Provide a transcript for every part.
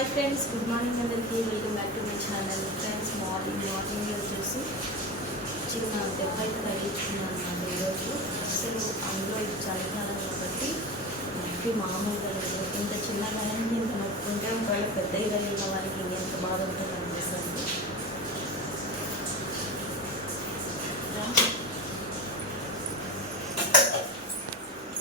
Hi friends, good morning అందరికీ. Welcome back to my channel. Friends, morning వచ్చేసి చిన్న దెబ్బ అయితే తగ్గించుకున్నాను అన్నమాట ఈరోజు. అసలు అందులో ఇది చలికాలం కాబట్టి నొప్పి మామూలుగా లేదు. ఇంత చిన్న గాయానికి ఇంత నొప్పుకుంటే ఒకవేళ పెద్ద ఇదైన వారికి ఎంత బాధ ఉంటుందో అనిపిస్తుంది.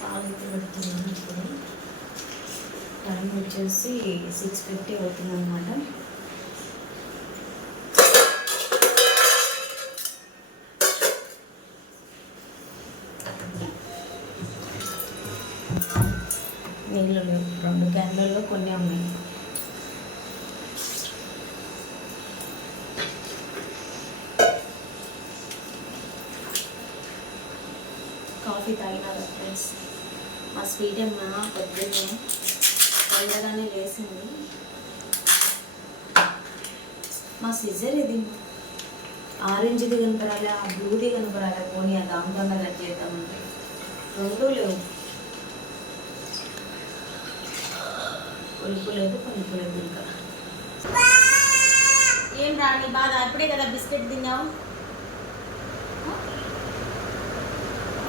పాలు పెడుతున్నాను. ఇప్పుడు టైం వచ్చేసి 6:50 అవుతుంది అన్నమాట. నీళ్ళు లేవు, 2 క్యాన్లలో కొన్ని ఉన్నాయి. కాఫీ తాగినారా ఫ్రెండ్స్? మా స్వీట్ అమ్మ పొద్దున్నే పండగానే లేసింది. మా సిజర్ ఇది ఆరెంజ్ది కనపరాలి, ఆ బ్లూది కనపరాలి. పోనీ ఆ దాంతో కట్ చేద్దామంటే 2 లేవు. పులుపు లేదు, పులుపు లేదు. ఇంకా ఏం రాని బాధ, అప్పుడే కదా బిస్కెట్ తిన్నావు.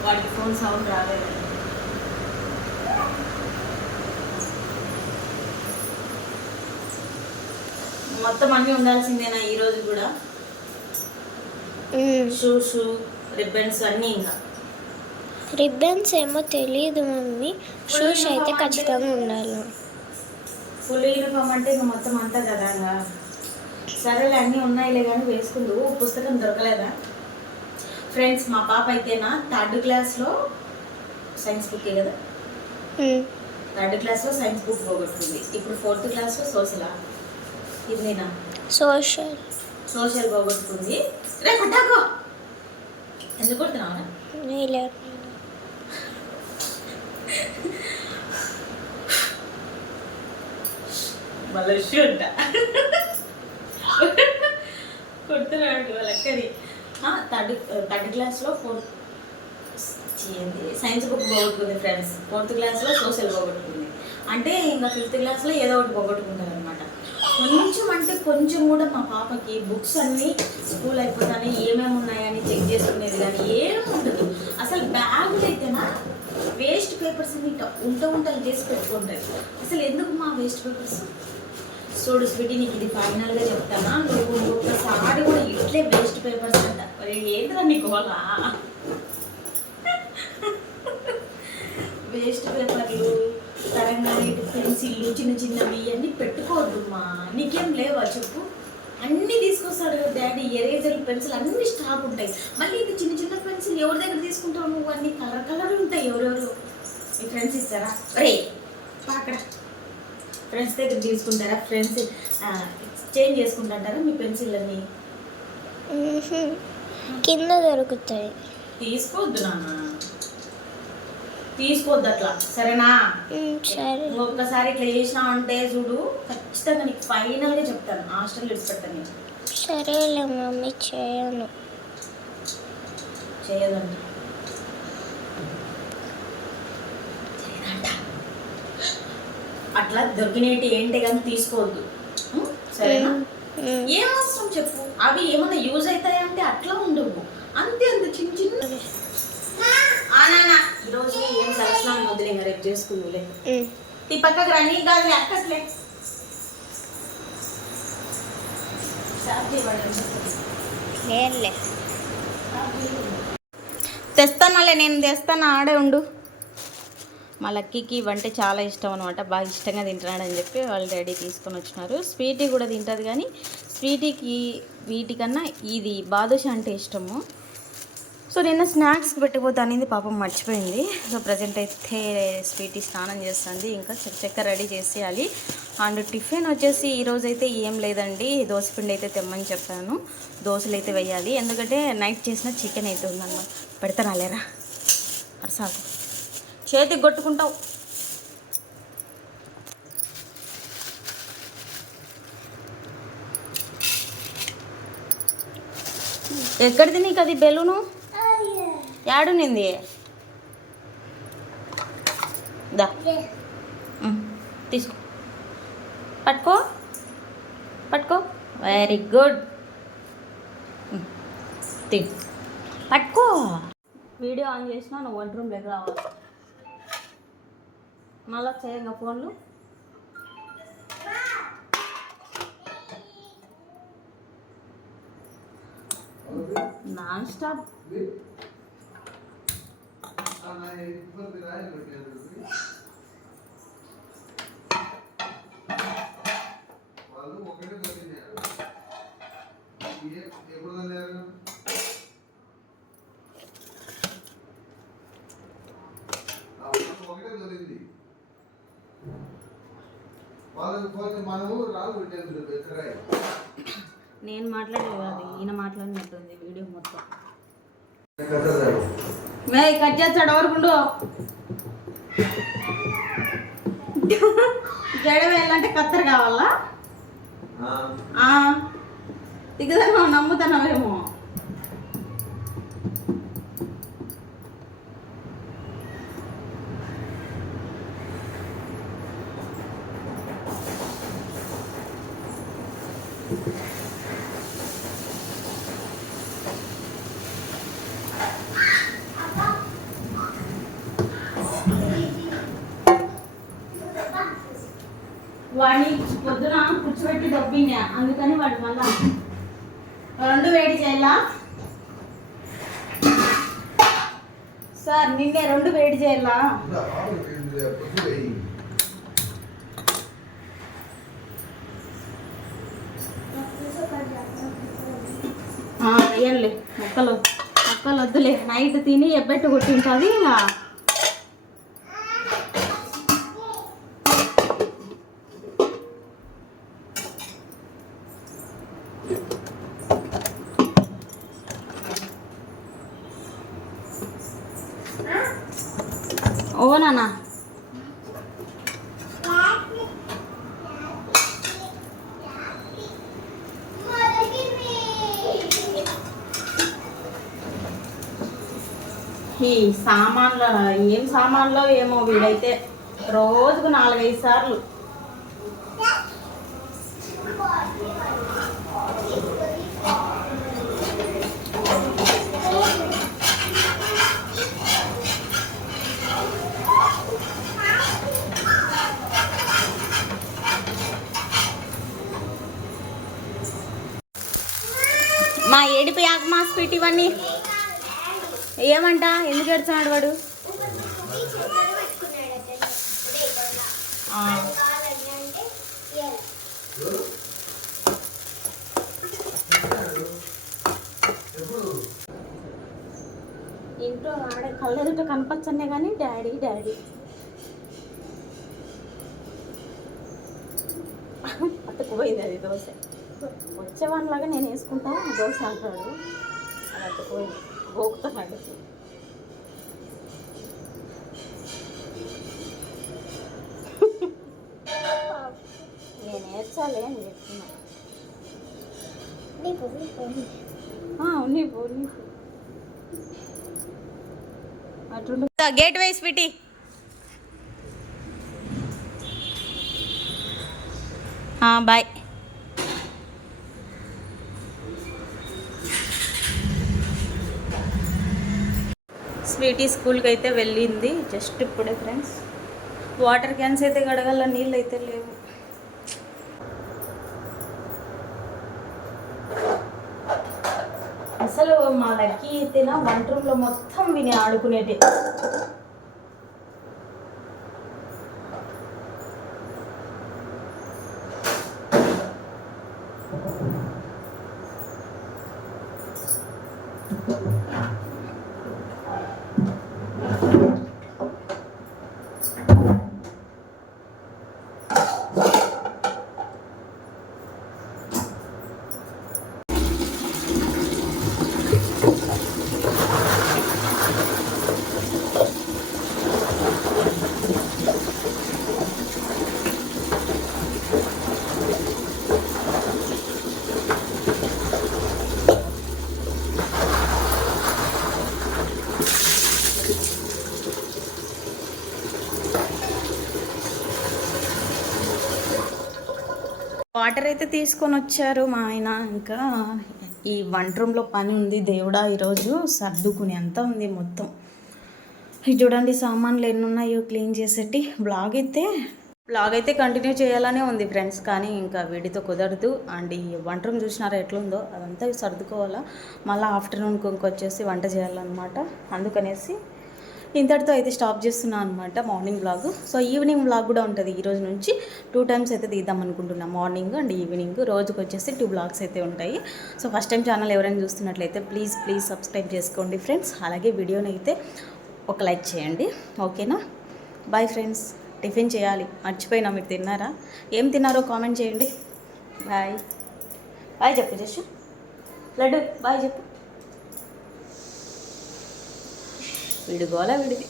వాడికి ఫోన్ సౌండ్ రాలేదు. మొత్తం అన్నీ ఉండాల్సిందేనా ఈరోజు కూడా? షూస్, రిబ్బన్స్ అన్నీ. ఇంకా రిబ్బన్స్ ఏమో తెలియదు మమ్మీ, షూస్ అయితే ఖచ్చితంగా ఉండాలి. ఫుల్ యూనిఫామ్ అంటే ఇంకా మొత్తం అంతా కదా. సరేలే, అన్నీ ఉన్నాయిలే కానీ వేసుకుందు. పుస్తకం దొరకలేదా ఫ్రెండ్స్? మా పాప అయితేనా 3rd క్లాస్లో సైన్స్ బుక్ కదా, 3rd క్లాస్లో సైన్స్ బుక్ పోగొట్టుకుంది. ఇప్పుడు 4th క్లాస్లో సోషలా, ఇదేనా సోషల్ పోగొట్టుకుంది. రేపు కొట్టాకో. ఎందుకు కొడుతున్నావా? మళ్ళీ షూట కొడుతున్నాడు వాళ్ళ అక్కది. 3rd క్లాస్లో సైన్స్ బుక్ పోగొట్టుకుంది ఫ్రెండ్స్. 4th క్లాస్లో సోషల్ పోగొట్టుకుంది. అంటే ఇంకా 5th క్లాస్లో ఏదో ఒకటి పోగొట్టుకుంటారు అనమాట. కొంచెం అంటే కొంచెం కూడా మా పాపకి బుక్స్ అన్నీ స్కూల్ అయిపోతానే ఏమేమి ఉన్నాయని చెక్ చేసుకునేది కానీ ఏమీ ఉండదు. అసలు బ్యాగులు అయితేనా వేస్ట్ పేపర్స్ అన్ని ఉంటలు చేసి పెట్టుకుంటాయి. అసలు ఎందుకు మా వేస్ట్ పేపర్స్? చూడు స్వీటీ, నీకు ఇది ఫైనల్గా చెప్తానా, నువ్వు ఒక్కసారి కూడా ఇట్లే వేస్ట్ పేపర్స్ అంట. ఏంద్రా నీకు వాళ్ళ వేస్ట్ పేపర్లు, తరంగానే పెన్సిళ్ళు చిన్న చిన్నవి అన్నీ పెట్టుకోవద్దు మా. నీకేం లేవా చెప్పు? అన్నీ తీసుకొస్తాడు కదా డాడీ. ఎరేజర్, పెన్సిల్ అన్నీ స్టాక్ ఉంటాయి. మళ్ళీ ఇది చిన్న చిన్న పెన్సిల్ ఎవరి దగ్గర తీసుకుంటావు నువ్వు? అన్నీ కలర్ ఉంటాయి. ఎవరెవరు మీ ఫ్రెండ్స్ ఇస్తారా? రే అక్కడ ఫ్రెండ్స్ దగ్గర తీసుకుంటారా? ఫ్రెండ్స్ చేంజ్ చేసుకుంటారా మీ పెన్సిల్ అన్నీ? కింద దొరుకుతాయి. తీసుకోవద్దు నాన్న, తీసుకోవద్దు అట్లా, సరేనా? ఒక్కసారి ఇట్లా చేసినా అంటే చూడు, ఖచ్చితంగా నీకు ఫైనల్గా చెప్తాను, హాస్టల్ విడిచిపెట్టాను నేను. సరేలే మమ్మీ, చేయను. చేయదంట. అట్లా దొరికినట్టు ఏంటి కానీ తీసుకోవద్దు, సరేనా? ఏం అవసరం చెప్పు? అవి ఏమైనా యూజ్ అవుతాయి అంటే అట్లా ఉండవు, అంతే. అంత చిన్న చిన్న ఈరోజు ఏం సరస్నానం వద్దులే, ఇంకా రేపు చేసుకుందులే. ఈ పక్కకు రాని కాదు అక్కట్లే తెస్తానాలే, నేను తెస్తాను, ఆడే ఉండు. మా లక్కీకి ఇవంటే చాలా ఇష్టం అనమాట, బాగా ఇష్టంగా తింటున్నాడని చెప్పి వాళ్ళ డాడీ తీసుకొని వచ్చినారు. స్వీటీ కూడా తింటుంది కానీ స్వీటీకి వీటికన్నా ఇది బాదుషా అంటే ఇష్టము. సో నిన్న స్నాక్స్కి పెట్టిపోతా అనేది పాపం మర్చిపోయింది. సో ప్రజెంట్ అయితే స్వీటీ స్నానం చేస్తుంది, ఇంకా చక్కెర రెడీ చేసేయాలి. అండ్ టిఫిన్ వచ్చేసి ఈరోజు అయితే ఏం లేదండి, దోశపిండి అయితే తెమ్మని చెప్పాను. దోశలు అయితే వేయాలి, ఎందుకంటే నైట్ చేసిన చికెన్ అయితే ఉందన్నమాట. పెడతానా లేరా? అరసాకు చేతికి కొట్టుకుంటావు. ఎక్కడిది నీకు అది బెలూను? యాడునింది? దా తీసుకో, పట్టుకో. పట్టుకో. Very good. పట్టుకో. వీడియో ఆన్ చేసినా నువ్వు వంట రూమ్లోకి రావాలి. మళ్ళా చేయంగా ఫోన్లు. Non stop. నేను మాట్లాడేది కాదు, ఈయన మాట్లాడినట్టుంది వీడియో మొత్తం. కట్ చేస్తాడు ఎవరుకుండు. జడ వేయాలంటే కత్తెర కావాలా? దిగదమ్మా, నమ్ముతున్నావేమో. వాడిని పొద్దున కూర్చోబెట్టి దొబ్బినా, అందుకని వాడు మళ్ళా 2 వేడి చేయాలా సార్? నిన్నే 2 వేడి చేయాలా? వేయండి. మొక్కలు వద్దులే, నైట్ తిని ఎబ్బెట్టు కొట్టింటుంది. ఇంకా ఓ నాన్న, ఈ సామాన్లు ఏం సామాన్లో ఏమో, వీడైతే రోజుకు 4-5 సార్లు. మా ఏడిపి ఆగమా స్వీట్ ఇవన్నీ ఏమంట? ఎందుకు ఏడుస్తున్నాడు వాడు? ఇంట్లో ఆడే కళ్ళెదుట కనపచ్చనే కానీ డాడీ అతుక్కుపోయింది అది దోశ. వచ్చేవాళ్ళలాగా నేను వేసుకుంటా దోశ అంటాడు, అది అతుక్కుపోయింది. గోకుతున్నాడు. నేను ఏడ్చాలి అని చెప్తున్నా. అటు గేట్ వే స్వీటీ. బాయ్. స్వీటీ స్కూల్కి అయితే వెళ్ళింది జస్ట్ ఇప్పుడే ఫ్రెండ్స్. వాటర్ క్యాన్స్ అయితే గడగల, నీళ్ళు అయితే లేవు. అసలు మా లక్కీ అయితేనా వంట రూమ్లో మొత్తం విని ఆడుకునేటి. వాటర్ అయితే తీసుకొని వచ్చారు మా ఆయన. ఇంకా ఈ వంట రూమ్లో పని ఉంది దేవుడా, ఈరోజు సర్దుకుని అంతా ఉంది మొత్తం. ఇది చూడండి సామాన్లు ఎన్ని ఉన్నాయో క్లీన్ చేసేటి. బ్లాగ్ అయితే కంటిన్యూ చేయాలనే ఉంది ఫ్రెండ్స్, కానీ ఇంకా వీడితో కుదరదు. అండ్ ఈ వంట రూమ్ చూసినారా ఎట్లుందో, అదంతా సర్దుకోవాలా. మళ్ళీ ఆఫ్టర్నూన్కి ఇంకొచ్చేసి వంట చేయాలన్నమాట. అందుకనేసి ఇంతటితో అయితే స్టాప్ చేస్తున్నాను అనమాట morning blog. So evening blog కూడా ఉంటుంది. ఈరోజు నుంచి 2 times అయితే తీద్దాం అనుకుంటున్నాం, మార్నింగ్ అండ్ ఈవినింగ్. రోజుకి వచ్చేసి 2 బ్లాగ్స్ అయితే ఉంటాయి. సో ఫస్ట్ టైం ఛానల్ ఎవరైనా చూస్తున్నట్లయితే ప్లీజ్ సబ్స్క్రైబ్ చేసుకోండి ఫ్రెండ్స్. అలాగే వీడియోని అయితే ఒక లైక్ చేయండి, ఓకేనా? Bye friends. టిఫిన్ చేయాలి, మర్చిపోయినా. మీరు తిన్నారా? ఏం తిన్నారో కామెంట్ చేయండి. బాయ్ చెప్పు జస్ట్. లడ్డు బాయ్ చెప్పు. విడిగోలా విడిది.